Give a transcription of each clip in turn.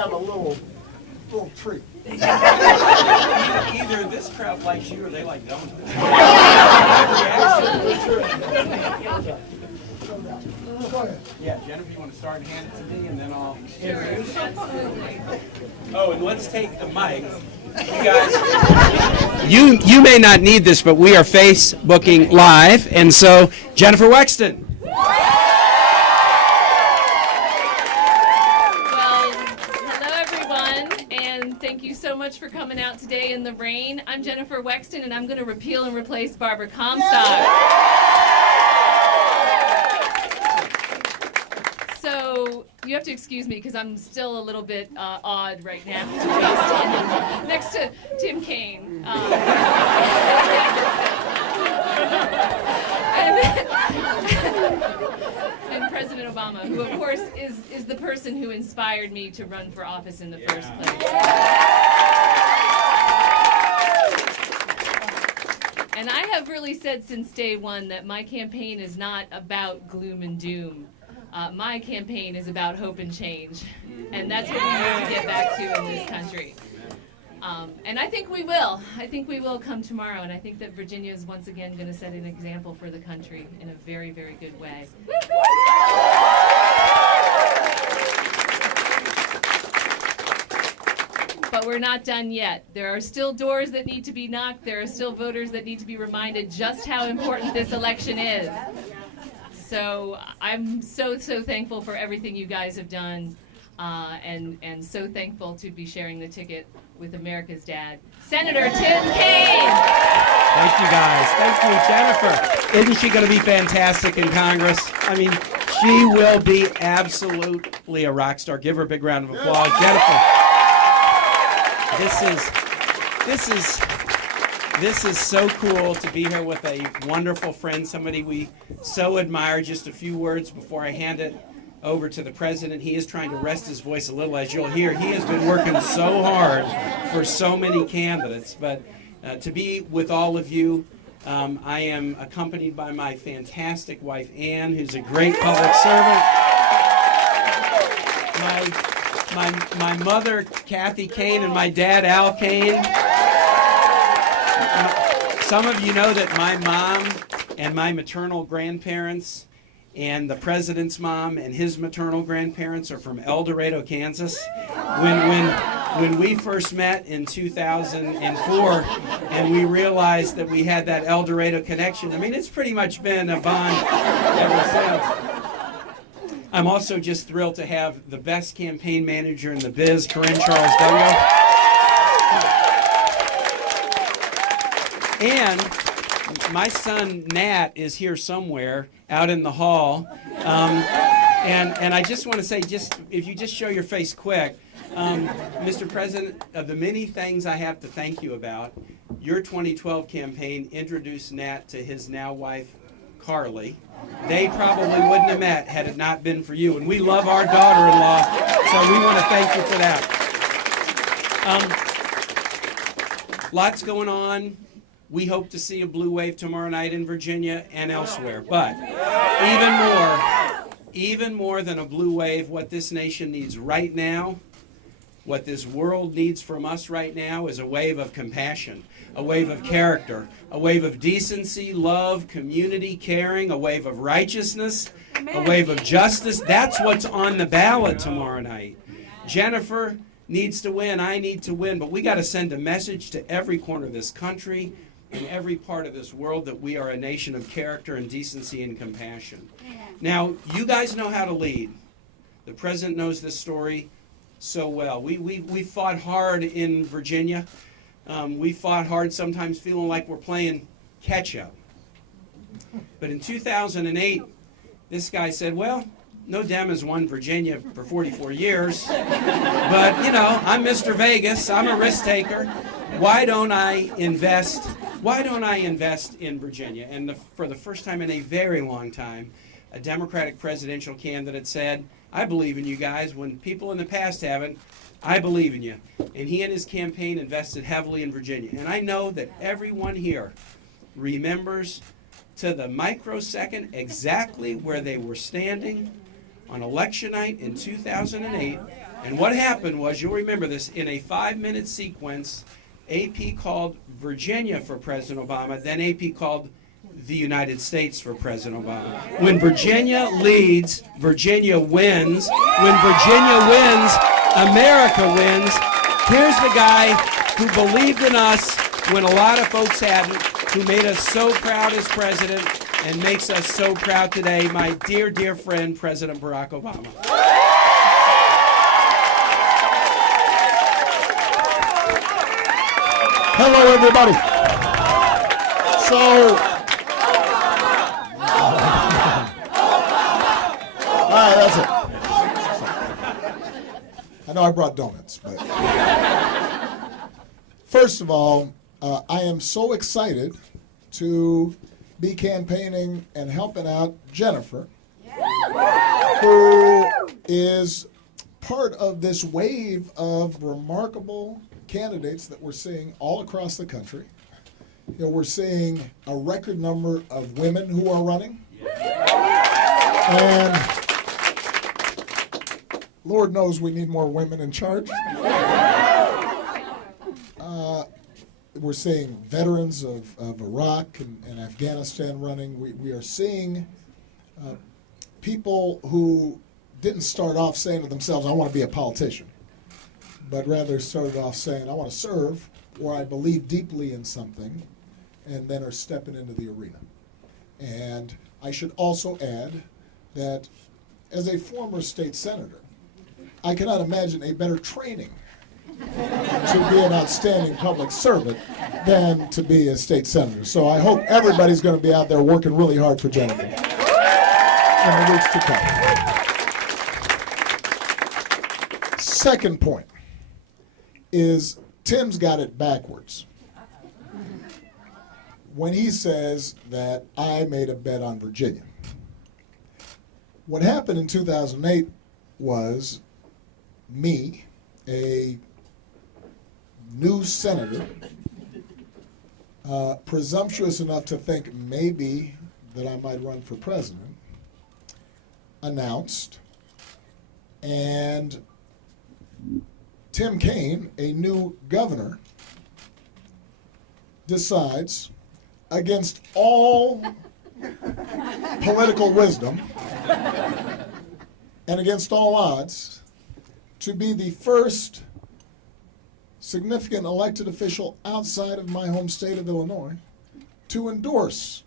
have a little treat. Either this crowd likes you or they like donuts. Go ahead. Yeah, Jennifer, you want to start and hand it to me, and then I'll introduce? Oh, and let's take the mic. You guys, you may not need this, but we are Facebooking live, and so Jennifer Wexton. Thank you so much for coming out today in the rain. I'm Jennifer Wexton, and I'm going to repeal and replace Barbara Comstock. So you have to excuse me because I'm still a little bit odd right now to be standing next to Tim Kaine. And President Obama, who of course is the person who inspired me to run for office in the first place. And I have really said since day one that my campaign is not about gloom and doom. My campaign is about hope and change. And that's what we need to get back to in this country. And I think we will. I think we will come tomorrow, and I think that Virginia is once again going to set an example for the country in a very, very good way. But we're not done yet. There are still doors that need to be knocked. There are still voters that need to be reminded just how important this election is. So I'm so thankful for everything you guys have done, and so thankful to be sharing the ticket with America's dad, Senator Tim Kaine. Thank you, guys. Thank you, Jennifer. Isn't she going to be fantastic in Congress? I mean, she will be absolutely a rock star. Give her a big round of applause, Jennifer. This is so cool to be here with a wonderful friend, somebody we so admire. Just a few words before I hand it over to the president. He is trying to rest his voice a little, as you'll hear. He has been working so hard for so many candidates. But to be with all of you, I am accompanied by my fantastic wife, Ann, who's a great public servant. My mother, Kathy Kaine, and my dad, Al Kaine. Some of you know that my mom and my maternal grandparents and the president's mom and his maternal grandparents are from El Dorado, Kansas. When we first met in 2004 and we realized that we had that El Dorado connection, I mean, it's pretty much been a bond ever since. I'm also just thrilled to have the best campaign manager in the biz, Corinne Charles Dungo. And my son, Nat, is here somewhere out in the hall. And I just want to say, if you just show your face quick, Mr. President, of the many things I have to thank you about, your 2012 campaign introduced Nat to his now wife, Carly. They probably wouldn't have met had it not been for you. And we love our daughter-in-law, so we want to thank you for that. Lots going on. We hope to see a blue wave tomorrow night in Virginia and elsewhere. But even more than a blue wave, what this nation needs right now, what this world needs from us right now, is a wave of compassion, a wave of character, a wave of decency, love, community, caring, a wave of righteousness, a wave of justice. That's what's on the ballot tomorrow night. Jennifer needs to win. I need to win. But we got to send a message to every corner of this country and every part of this world that we are a nation of character and decency and compassion. Now, you guys know how to lead. The president knows this story so well. We fought hard in Virginia. We fought hard, sometimes feeling like we're playing catch-up. But in 2008, this guy said, well, no Dem has won Virginia for 44 years. But, you know, I'm Mr. Vegas. I'm a risk taker. Why don't I invest in Virginia? And for the first time in a very long time, a Democratic presidential candidate said, I believe in you guys. When people in the past haven't, I believe in you. And he and his campaign invested heavily in Virginia. And I know that everyone here remembers to the microsecond exactly where they were standing on election night in 2008 And what happened was, you'll remember this, in a 5-minute sequence, AP called Virginia for President Obama, then AP called the United States for President Obama. When Virginia leads, Virginia wins. When Virginia wins, America wins. Here's the guy who believed in us when a lot of folks hadn't, who made us so proud as president and makes us so proud today, my dear, dear friend, President Barack Obama. Hello, everybody. So, all right, that's it. I know I brought donuts, but first of all, I am so excited to be campaigning and helping out Jennifer, who is part of this wave of remarkable candidates that we're seeing all across the country. You know, we're seeing a record number of women who are running. And Lord knows we need more women in charge. We're seeing veterans of Iraq and Afghanistan running. We are seeing people who didn't start off saying to themselves, I want to be a politician, but rather started off saying, I want to serve, or I believe deeply in something, and then are stepping into the arena. And I should also add that as a former state senator, I cannot imagine a better training to be an outstanding public servant than to be a state senator. So I hope everybody's going to be out there working really hard for Jennifer in the weeks to come. Second point is Tim's got it backwards when he says that I made a bet on Virginia. What happened in 2008 was me, a new senator, presumptuous enough to think maybe that I might run for president, announced, and Tim Kaine, a new governor, decides, against all political wisdom and against all odds, to be the first significant elected official outside of my home state of Illinois to endorse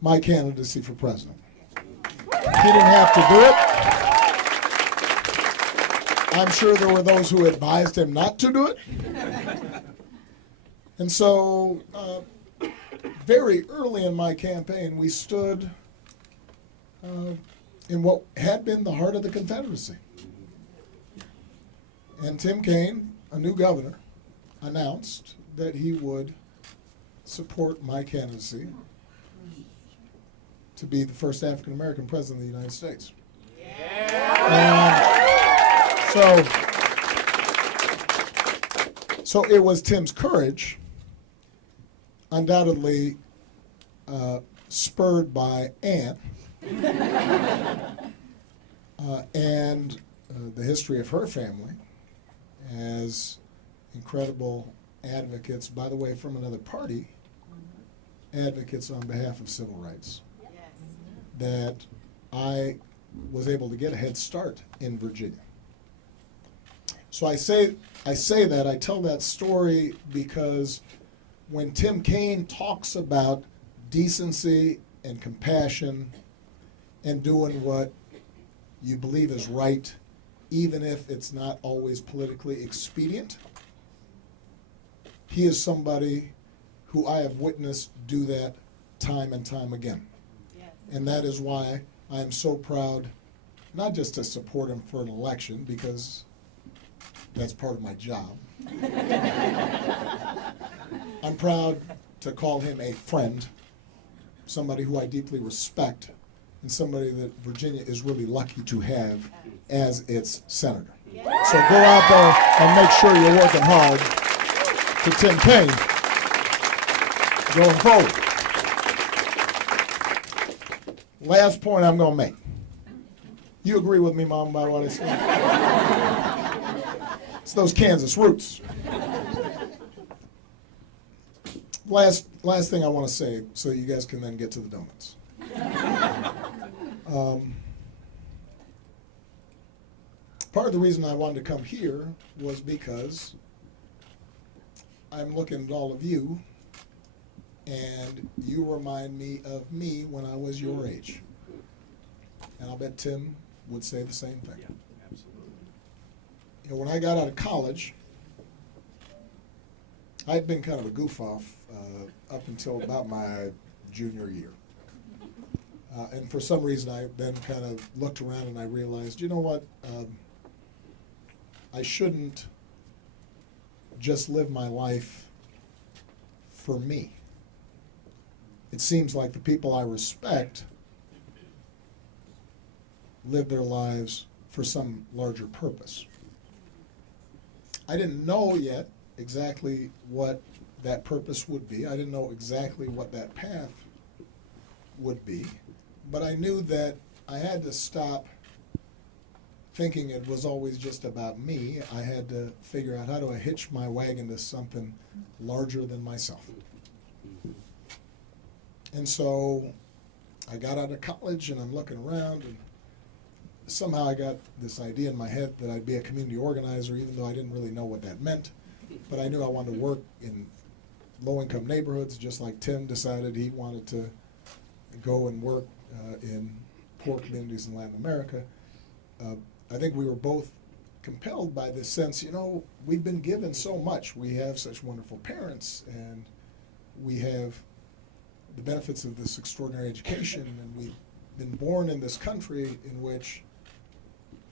my candidacy for president. He didn't have to do it. I'm sure there were those who advised him not to do it. And so very early in my campaign, we stood in what had been the heart of the Confederacy. And Tim Kaine, a new governor, announced that he would support my candidacy to be the first African American president of the United States. So it was Tim's courage, undoubtedly spurred by Ann, and the history of her family as incredible advocates, by the way, from another party, advocates on behalf of civil rights, that I was able to get a head start in Virginia. So I tell that story because when Tim Kaine talks about decency and compassion and doing what you believe is right, even if it's not always politically expedient, he is somebody who I have witnessed do that time and time again. Yes. And that is why I am so proud, not just to support him for an election, because that's part of my job. I'm proud to call him a friend, somebody who I deeply respect, and somebody that Virginia is really lucky to have as its senator. So go out there and make sure you're working hard to Tim Kaine going forward. Last point I'm going to make. You agree with me, Mom, about what I said? It's those Kansas roots. Last thing I want to say, so you guys can then get to the donuts. Part of the reason I wanted to come here was because I'm looking at all of you, and you remind me of me when I was your age. And I'll bet Tim would say the same thing. Yeah, absolutely. You know, when I got out of college, I'd been kind of a goof-off up until about my junior year. And for some reason, I then kind of looked around and I realized, you know what, I shouldn't just live my life for me. It seems like the people I respect live their lives for some larger purpose. I didn't know yet exactly what that purpose would be. I didn't know exactly what that path would be. But I knew that I had to stop thinking it was always just about me. I had to figure out how do I hitch my wagon to something larger than myself. And so I got out of college and I'm looking around, and somehow I got this idea in my head that I'd be a community organizer, even though I didn't really know what that meant. But I knew I wanted to work in low-income neighborhoods, just like Tim decided he wanted to go and work in poor communities in Latin America. I think we were both compelled by this sense, you know, we've been given so much. We have such wonderful parents, and we have the benefits of this extraordinary education, and we've been born in this country in which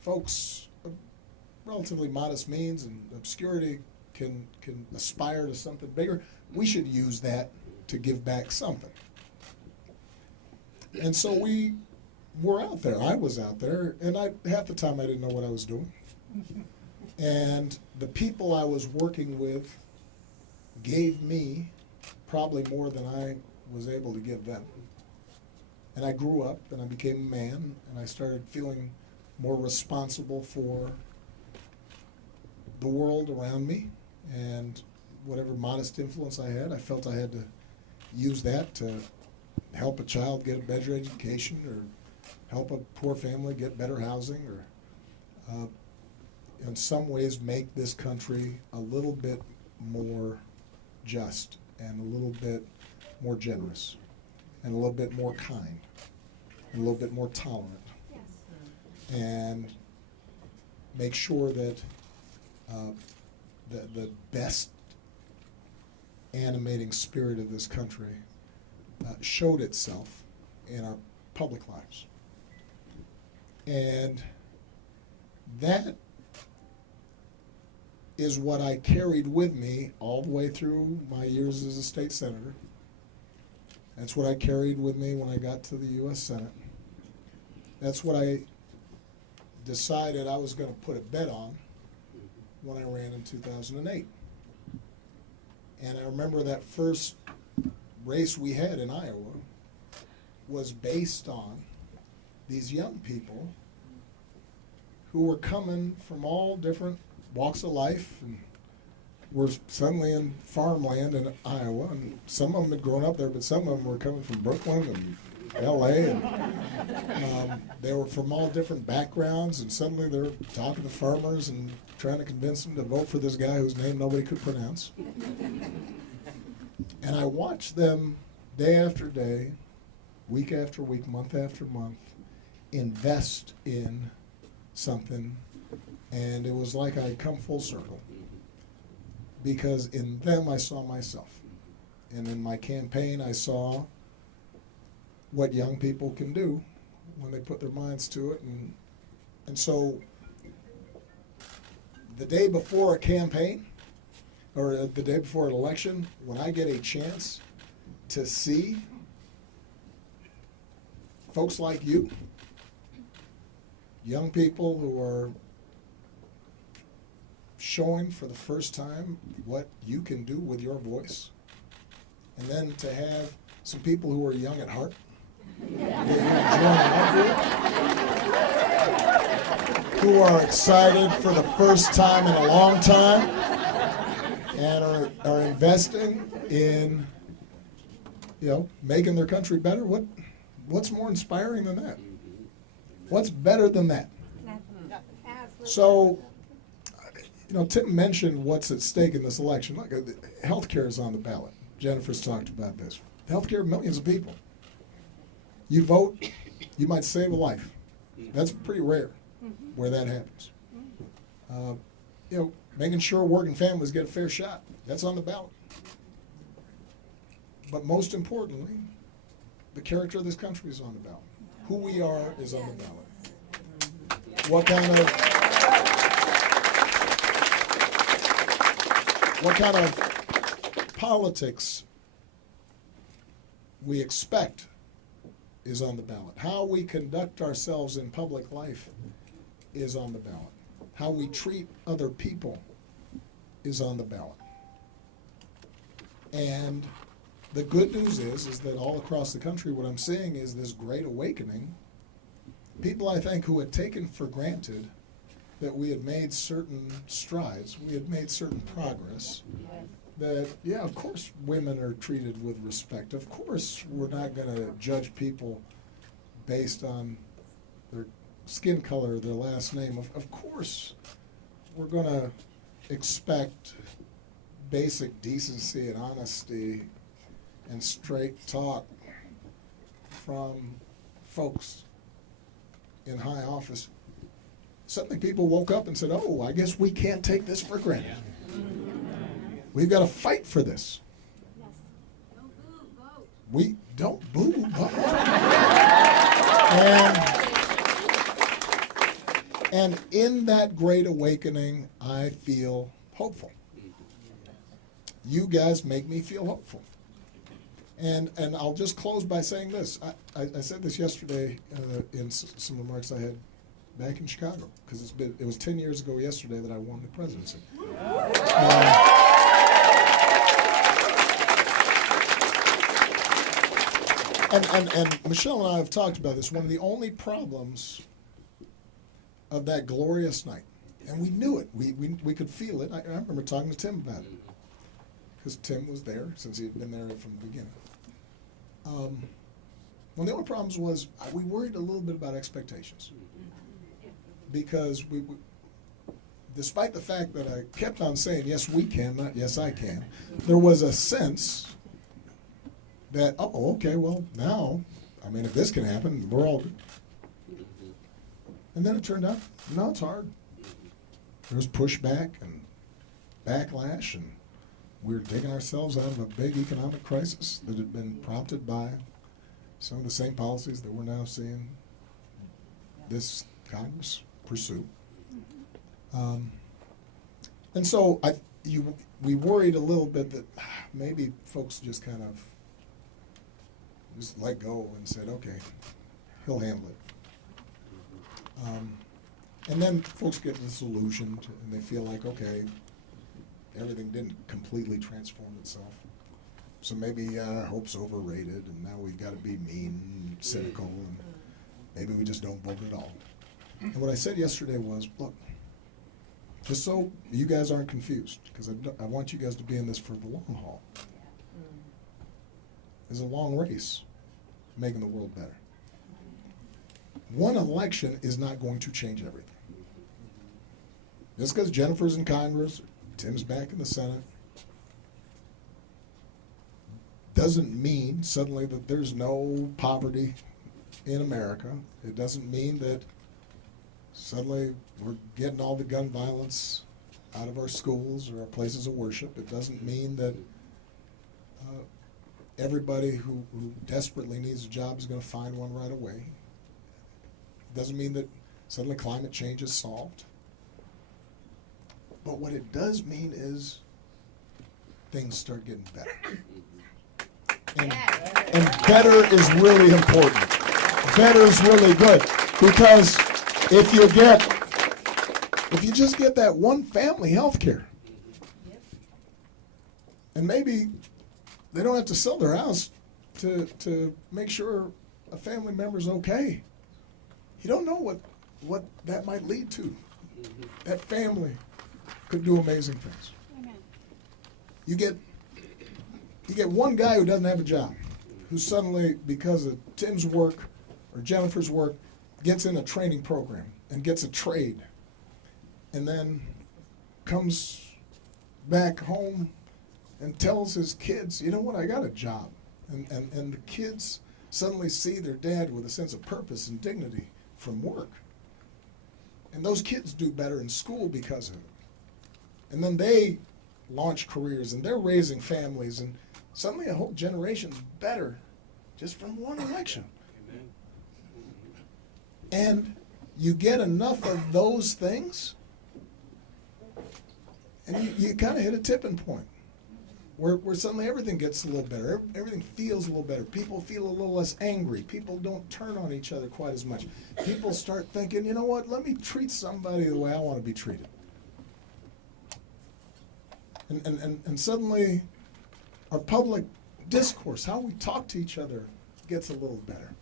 folks of relatively modest means and obscurity can aspire to something bigger. We should use that to give back something. And so we were out there. I was out there, and half the time I didn't know what I was doing. And the people I was working with gave me probably more than I was able to give them. And I grew up, and I became a man, and I started feeling more responsible for the world around me, and whatever modest influence I had, I felt I had to use that to help a child get a better education, or help a poor family get better housing, or in some ways make this country a little bit more just, and a little bit more generous, and a little bit more kind, and a little bit more tolerant. Yes. And make sure that the best animating spirit of this country showed itself in our public lives. And that is what I carried with me all the way through my years as a state senator. That's what I carried with me when I got to the U.S. Senate. That's what I decided I was going to put a bet on when I ran in 2008. And I remember that first race we had in Iowa was based on these young people who were coming from all different walks of life and were suddenly in farmland in Iowa. And some of them had grown up there, but some of them were coming from Brooklyn and L.A. And they were from all different backgrounds, and suddenly they're talking to farmers and trying to convince them to vote for this guy whose name nobody could pronounce. And I watched them day after day, week after week, month after month, invest in something, and it was like I'd come full circle, because in them I saw myself, and in my campaign I saw what young people can do when they put their minds to it. And so the day before a campaign, or the day before an election, when I get a chance to see folks like you, young people who are showing for the first time what you can do with your voice, and then to have some people who are young at heart, who are excited for the first time in a long time and are investing in, making their country better. What's more inspiring than that? What's better than that? So, Tim mentioned what's at stake in this election. Look, healthcare is on the ballot. Jennifer's talked about this. Healthcare, millions of people. You vote, you might save a life. That's pretty rare where that happens. Making sure working families get a fair shot. That's on the ballot. But most importantly, the character of this country is on the ballot. Who we are is on the ballot. What kind of politics we expect is on the ballot. How we conduct ourselves in public life is on the ballot. How we treat other people is on the ballot. And the good news is that all across the country, what I'm seeing is this great awakening. People, I think, who had taken for granted that we had made certain strides, we had made certain progress, that, of course women are treated with respect. Of course we're not going to judge people based on their skin color, their last name. Of course we're going to expect basic decency and honesty and straight talk from folks in high office. Suddenly people woke up and said, oh, I guess we can't take this for granted. We've got to fight for this. We don't boo, vote. And in that great awakening, I feel hopeful. You guys make me feel hopeful. And I'll just close by saying this. I said this yesterday in some remarks I had back in Chicago, because it was 10 years ago yesterday that I won the presidency. And Michelle and I have talked about this. One of the only problems of that glorious night, and we knew it, we could feel it. I remember talking to Tim about it, because Tim was there since he had been there from the beginning. One of the only problems was we worried a little bit about expectations, because we despite the fact that I kept on saying, yes, we can, not yes, I can, there was a sense that, okay, well, now, if this can happen, we're all good. And then it turned out, no, it's hard. There was pushback and backlash, and we were digging ourselves out of a big economic crisis that had been prompted by some of the same policies that we're now seeing this Congress pursue. And so we worried a little bit that maybe folks just kind of just let go and said, okay, he'll handle it. And then folks get disillusioned and they feel like, okay, everything didn't completely transform itself. So maybe our hope's overrated, and now we've got to be mean and cynical, and maybe we just don't vote at all. And what I said yesterday was, look, just so you guys aren't confused, because I want you guys to be in this for the long haul. It's a long race, making the world better. One election is not going to change everything. Just because Jennifer's in Congress, Tim's back in the Senate, doesn't mean suddenly that there's no poverty in America. It doesn't mean that suddenly we're getting all the gun violence out of our schools or our places of worship. It doesn't mean that everybody who desperately needs a job is going to find one right away. It doesn't mean that suddenly climate change is solved. But what it does mean is things start getting better. And better is really important. Better is really good, because if you just get that one family health care, and maybe they don't have to sell their house to make sure a family member's okay. You don't know what that might lead to. That family could do amazing things. You get one guy who doesn't have a job, who suddenly, because of Tim's work or Jennifer's work, gets in a training program and gets a trade, and then comes back home and tells his kids, you know what, I got a job. And the kids suddenly see their dad with a sense of purpose and dignity from work. And those kids do better in school because of it. And then they launch careers, and they're raising families, and suddenly a whole generation's better just from one election. And you get enough of those things, and you kind of hit a tipping point where suddenly everything gets a little better. Everything feels a little better. People feel a little less angry. People don't turn on each other quite as much. People start thinking, you know what, let me treat somebody the way I want to be treated. And suddenly our public discourse, how we talk to each other, gets a little better.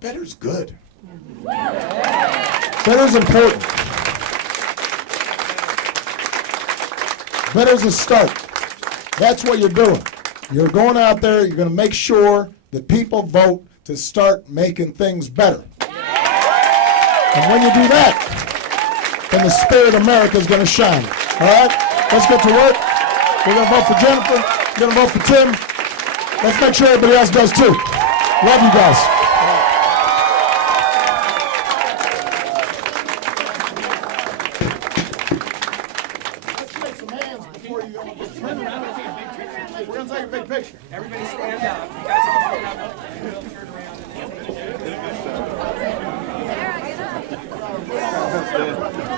Better's good. Better's important. Better's a start. That's what you're doing. You're going out there, you're going to make sure that people vote to start making things better. And when you do that, then the spirit of America is going to shine. All right? Let's get to work. We're going to vote for Jennifer. We're going to vote for Tim. Let's make sure everybody else does too. Love you guys. We're going to take a big picture. Everybody stand up. You guys all stand up. We'll turn around and